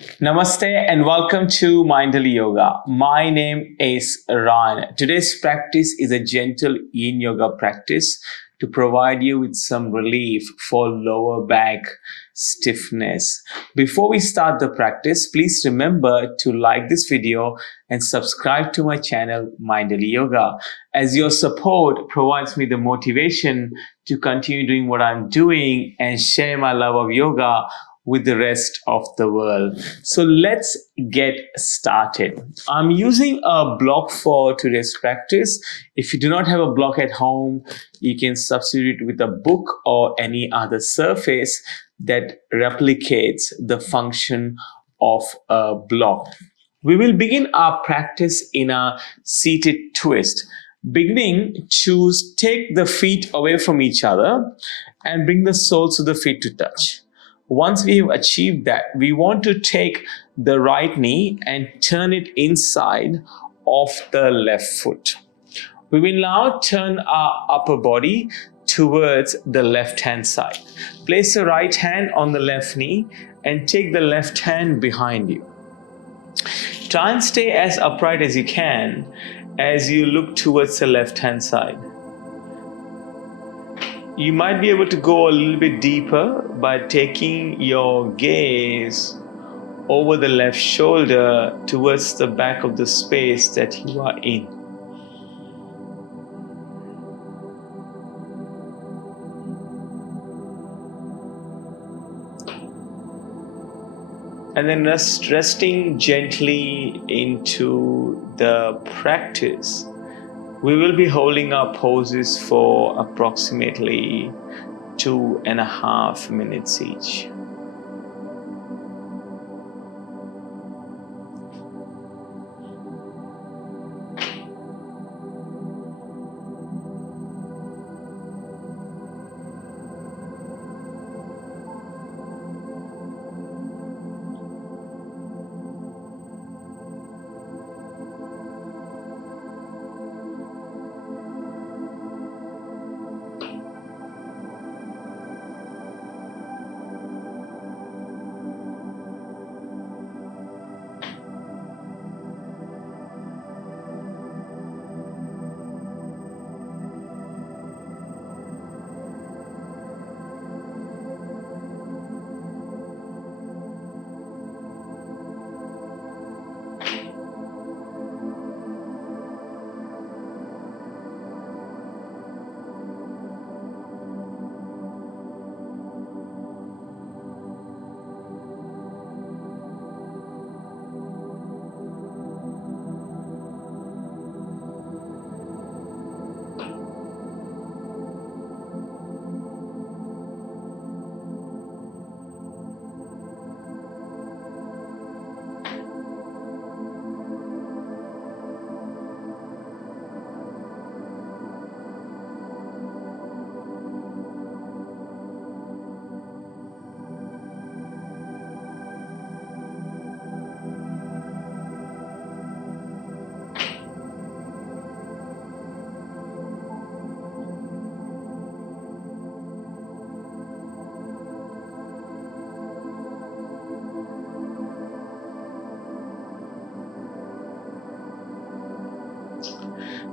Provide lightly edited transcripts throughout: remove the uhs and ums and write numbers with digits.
Namaste and welcome to Mindful Yoga. My name is Ryan. Today's practice is a gentle yin yoga practice to provide you with some relief for lower back stiffness. Before we start the practice, please remember to like this video and subscribe to my channel Mindful Yoga, as your support provides me the motivation to continue doing what I'm doing and share my love of yoga with the rest of the world. So let's get started. I'm using a block for today's practice. If you do not have a block at home, you can substitute with a book or any other surface that replicates the function of a block. We will begin our practice in a seated twist. Beginning, take the feet away from each other and bring the soles of the feet to touch. Once we have achieved that, we want to take the right knee and turn it inside of the left foot. We will now turn our upper body towards the left-hand side. Place the right hand on the left knee and take the left hand behind you. Try and stay as upright as you can as you look towards the left-hand side. You might be able to go a little bit deeper by taking your gaze over the left shoulder towards the back of the space that you are in. And then resting gently into the practice. We will be holding our poses for approximately 2.5 minutes each.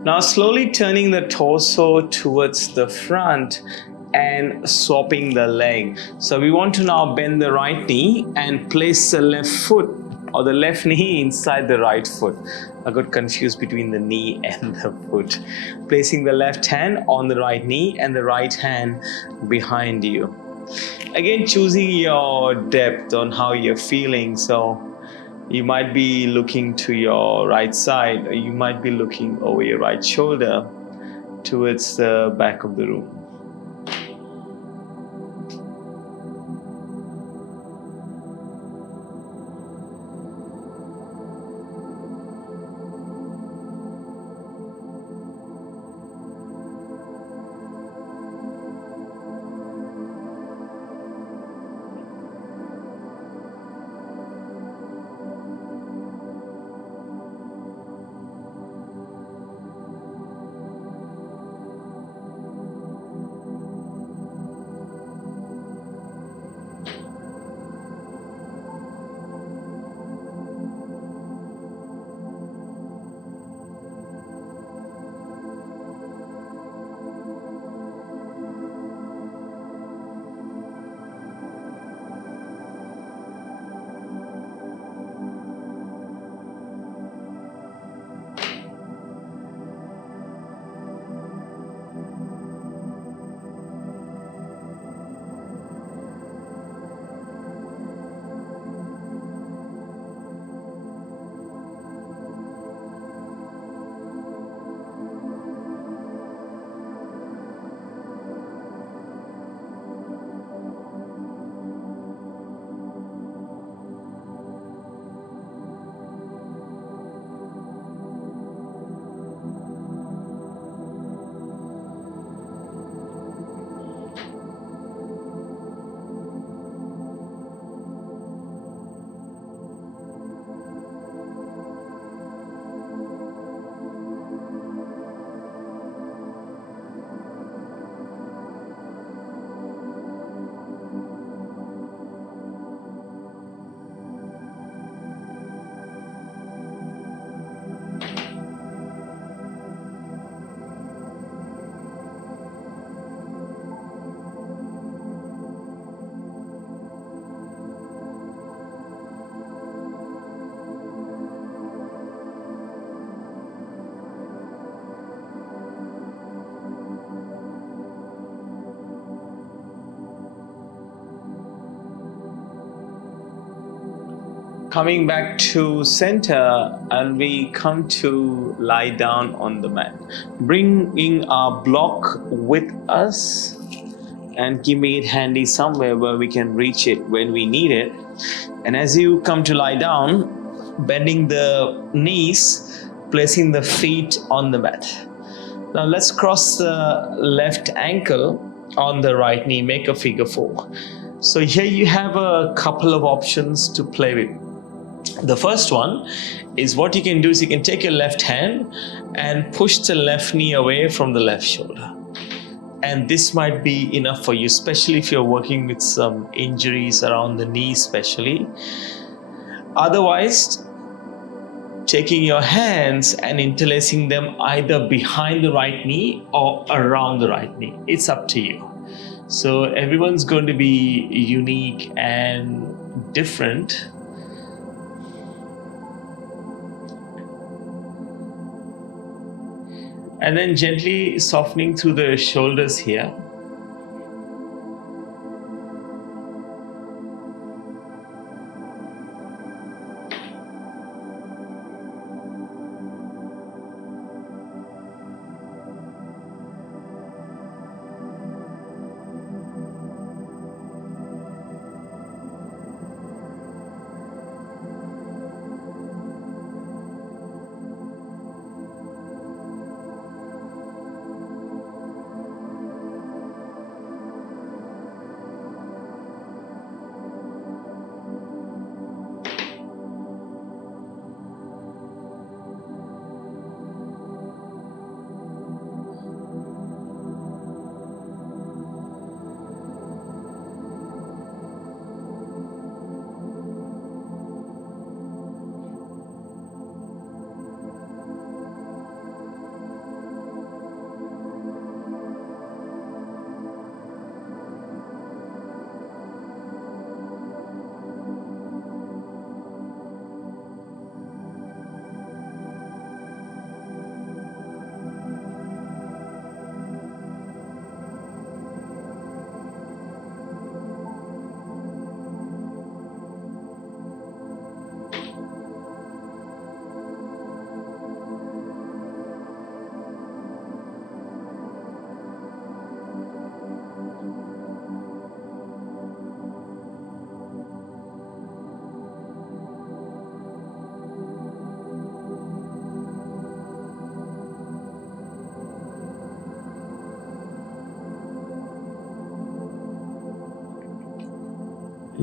Now slowly turning the torso towards the front and swapping the leg. So we want to now bend the right knee and place the left foot or the left knee inside the right foot. I got confused between the knee and the foot. Placing the left hand on the right knee and the right hand behind you. Again, choosing your depth on how you're feeling. So you might be looking to your right side, or you might be looking over your right shoulder towards the back of the room. Coming back to center, and we come to lie down on the mat. Bringing our block with us and keeping it handy somewhere where we can reach it when we need it. And as you come to lie down, bending the knees, placing the feet on the mat. Now let's cross the left ankle on the right knee, make a figure 4. So here you have a couple of options to play with. The first one is, what you can do is you can take your left hand and push the left knee away from the left shoulder. And this might be enough for you, especially if you're working with some injuries around the knee especially. Otherwise, taking your hands and interlacing them either behind the right knee or around the right knee. It's up to you. So everyone's going to be unique and different. And then gently softening through the shoulders here.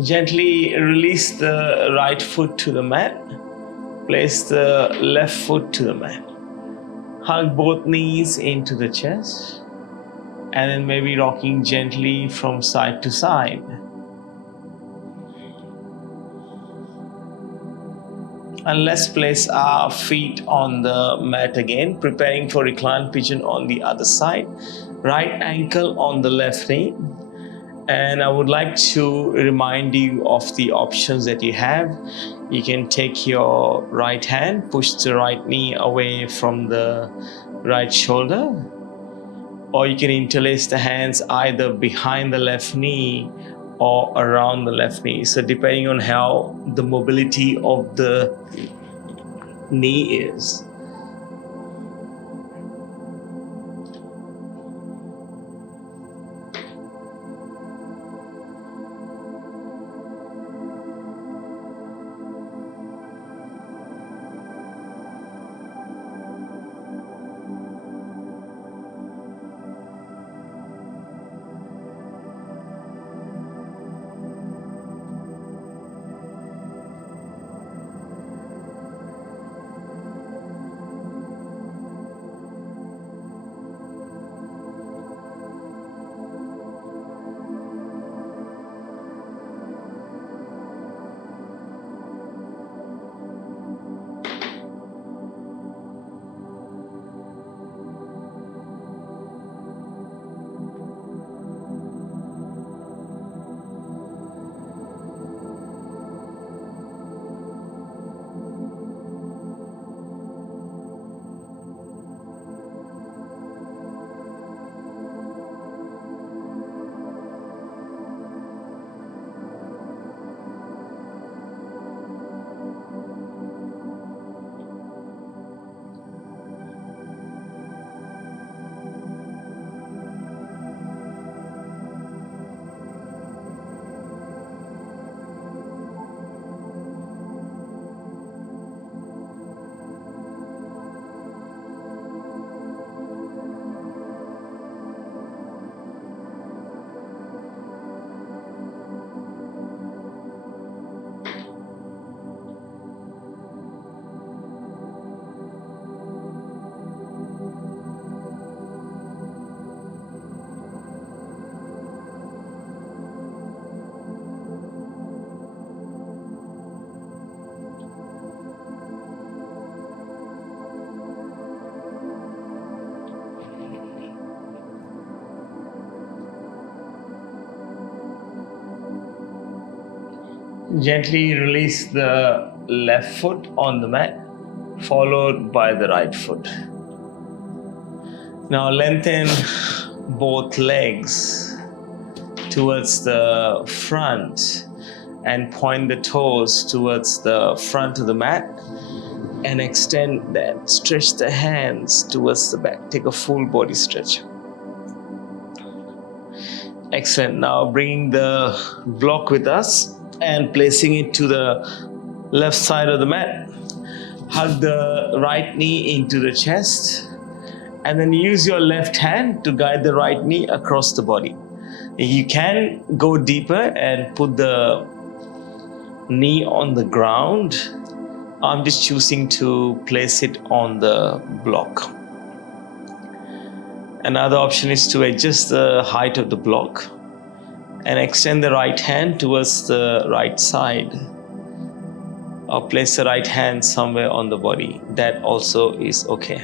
Gently release the right foot to the mat. Place the left foot to the mat. Hug both knees into the chest. And then maybe rocking gently from side to side. And let's place our feet on the mat again, preparing for reclined pigeon on the other side. Right ankle on the left knee. And I would like to remind you of the options that you have. You can take your right hand, push the right knee away from the right shoulder, or you can interlace the hands either behind the left knee or around the left knee. So depending on how the mobility of the knee is. Gently release the left foot on the mat, followed by the right foot. Now lengthen both legs towards the front and point the toes towards the front of the mat and extend that. Stretch the hands towards the back. Take a full body stretch. Excellent. Now bringing the block with us and placing it to the left side of the mat. Hug the right knee into the chest and then use your left hand to guide the right knee across the body. You can go deeper and put the knee on the ground. I'm just choosing to place it on the block. Another option is to adjust the height of the block and extend the right hand towards the right side, or place the right hand somewhere on the body. That also is okay.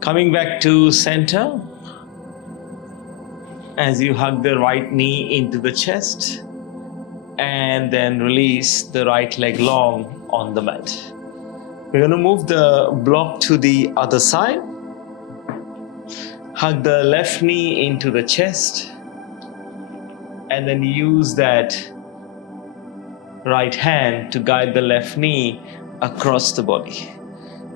Coming back to center as you hug the right knee into the chest and then release the right leg long on the mat. We're going to move the block to the other side. Hug the left knee into the chest and then use that right hand to guide the left knee across the body.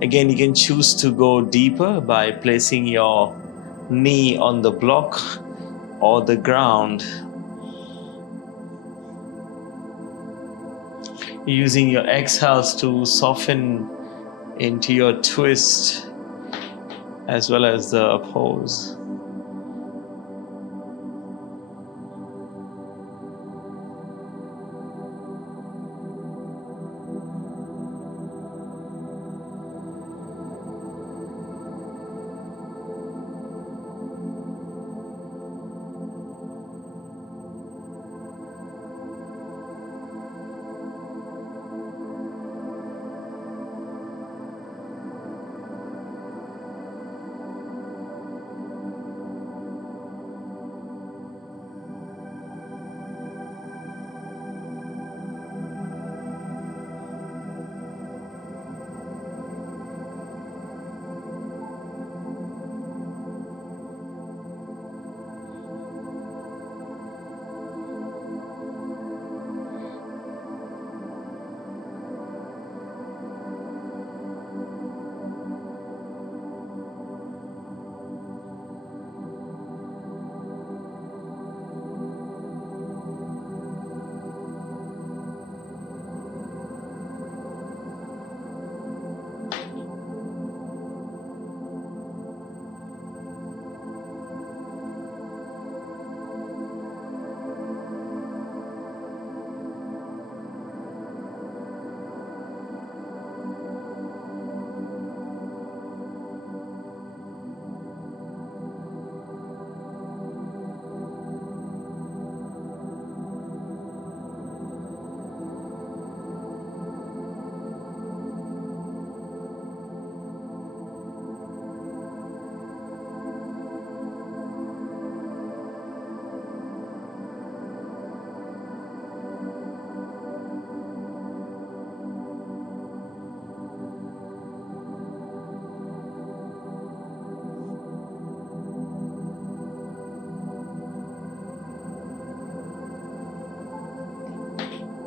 Again, you can choose to go deeper by placing your knee on the block or the ground. Using your exhales to soften into your twist as well as the pose.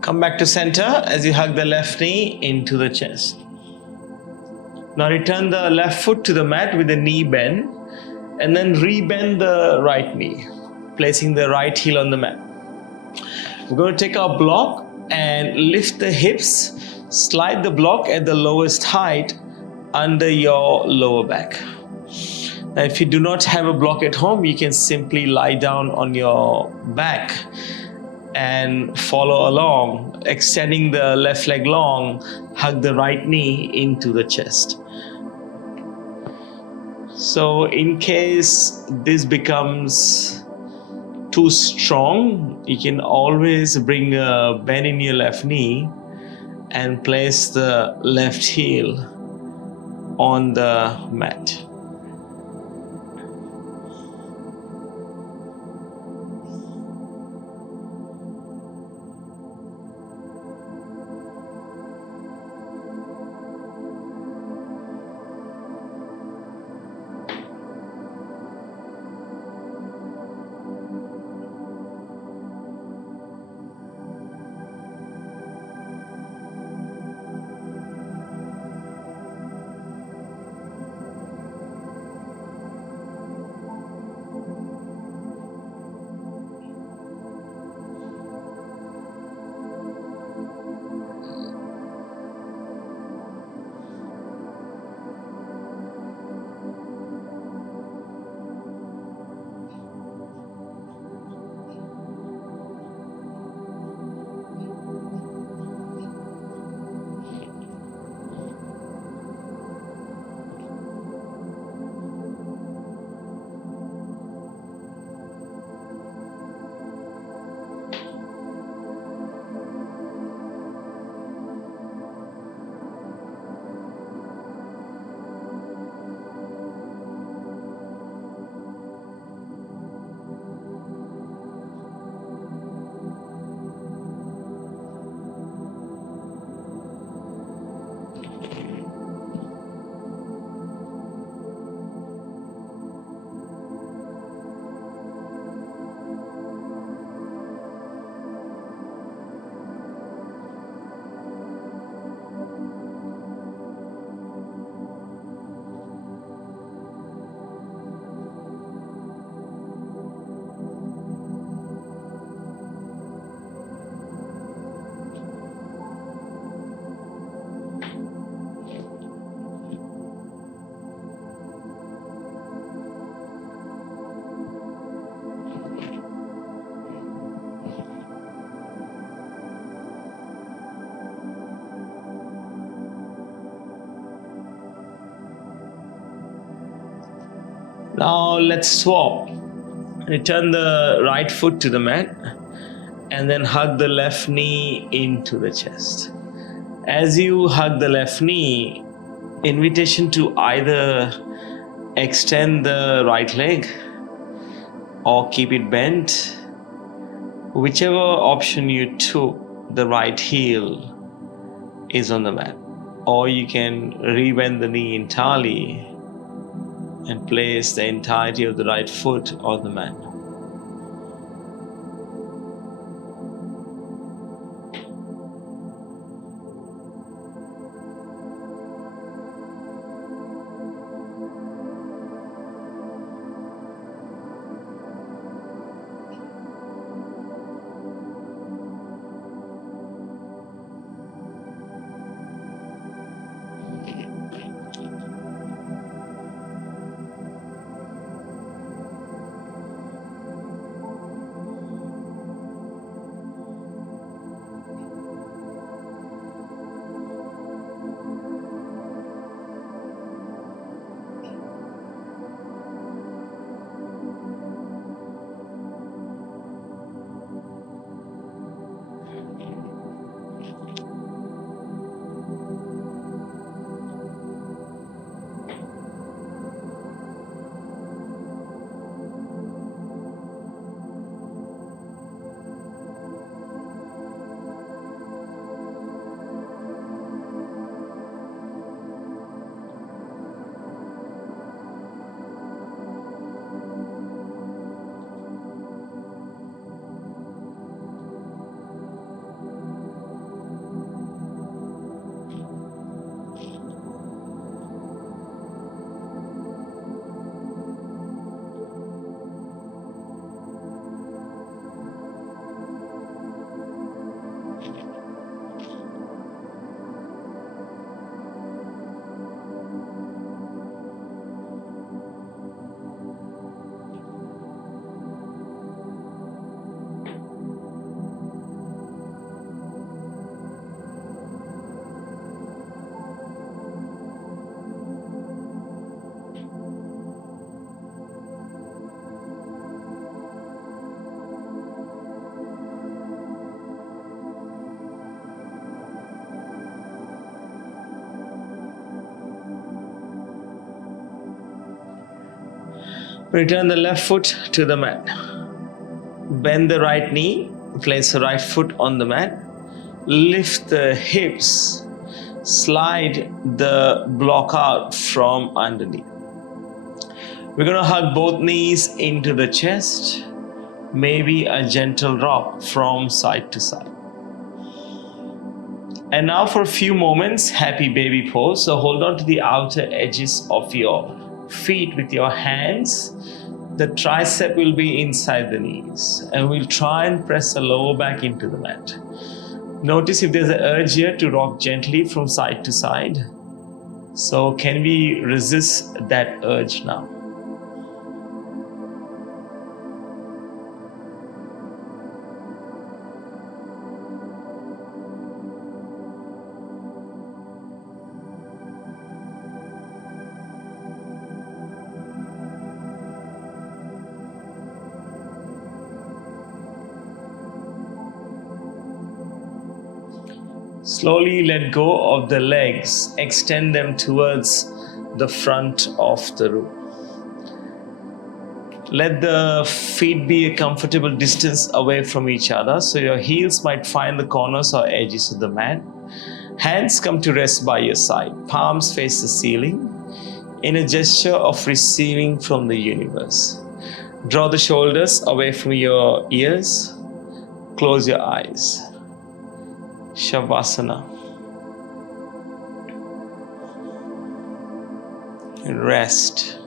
Come back to center as you hug the left knee into the chest. Now return the left foot to the mat with the knee bend and then rebend the right knee, placing the right heel on the mat. We're going to take our block and lift the hips, slide the block at the lowest height under your lower back. Now, if you do not have a block at home, you can simply lie down on your back and follow along, extending the left leg long, hug the right knee into the chest. So in case this becomes too strong, you can always bring a bend in your left knee and place the left heel on the mat. Now let's swap. Return the right foot to the mat and then hug the left knee into the chest. As you hug the left knee, invitation to either extend the right leg or keep it bent. Whichever option you took, the right heel is on the mat. Or you can rebend the knee entirely and place the entirety of the right foot on the mat. Return the left foot to the mat. Bend the right knee. Place the right foot on the mat. Lift the hips. Slide the block out from underneath. We're going to hug both knees into the chest. Maybe a gentle rock from side to side. And now for a few moments, happy baby pose. So hold on to the outer edges of your feet with your hands. The tricep will be inside the knees. And we'll try and press the lower back into the mat. Notice if there's an urge here to rock gently from side to side. So can we resist that urge now? Slowly let go of the legs, extend them towards the front of the room. Let the feet be a comfortable distance away from each other, so your heels might find the corners or edges of the mat. Hands come to rest by your side, palms face the ceiling in a gesture of receiving from the universe. Draw the shoulders away from your ears, close your eyes. Shavasana. Rest.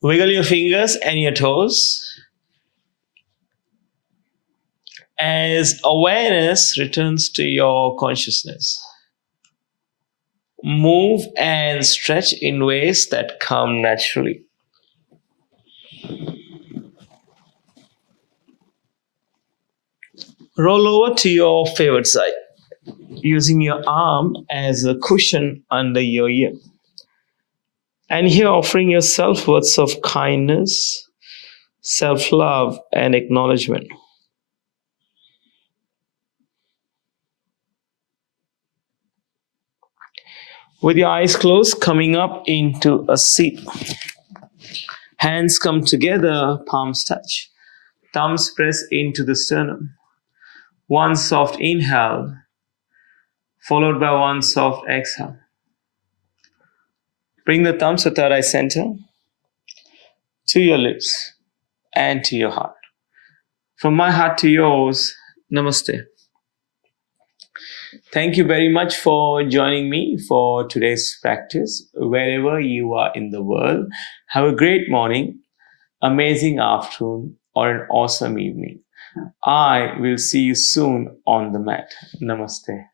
Wiggle your fingers and your toes as awareness returns to your consciousness. Move and stretch in ways that come naturally. Roll over to your favorite side, using your arm as a cushion under your ear. And here, offering yourself words of kindness, self love, and acknowledgement. With your eyes closed, coming up into a seat. Hands come together, palms touch. Thumbs press into the sternum. One soft inhale, followed by one soft exhale. Bring the thumbs to third eye center, to your lips, and to your heart. From my heart to yours, Namaste. Thank you very much for joining me for today's practice. Wherever you are in the world, have a great morning, amazing afternoon, or an awesome evening. I will see you soon on the mat. Namaste.